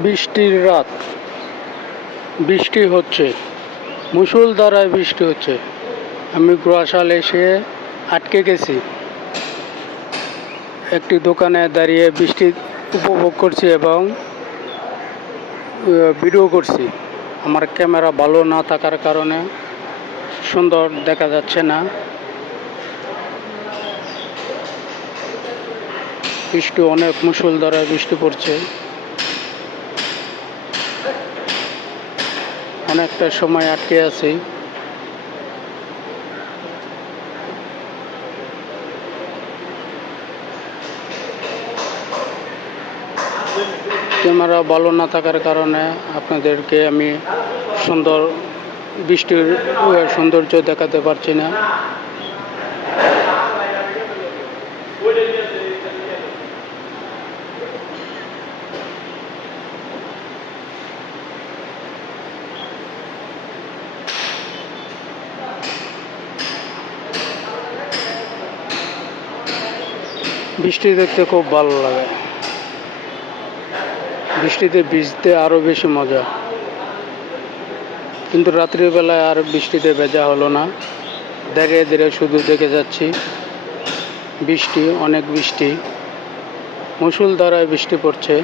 বৃষ্টির রাত, বৃষ্টি হচ্ছে, মুষলধারায় বৃষ্টি হচ্ছে। আমি গ্রোয়াশাল এসে আটকে গেছি, একটি দোকানে দাঁড়িয়ে বৃষ্টি উপভোগ করছি এবং ভিডিও করছি। আমার ক্যামেরা ভালো না থাকার কারণে সুন্দর দেখা যাচ্ছে না। বৃষ্টি অনেক মুষলধারায় বৃষ্টি পড়ছে। অনেকটা সময় আটকে আছি। ক্যামেরা ভালো না থাকার কারণে আপনাদেরকে আমি সুন্দর বৃষ্টির সৌন্দর্য দেখাতে পারছি না। বৃষ্টি দেখতে খুব ভালো লাগে। বৃষ্টিতে ভিজতে আরও বেশি মজা, কিন্তু রাত্রিবেলায় আর বৃষ্টিতে ভেজা হলো না। ধীরে ধীরে শুধু দেখে যাচ্ছি বৃষ্টি, অনেক বৃষ্টি, মুষলধারায় বৃষ্টি পড়ছে।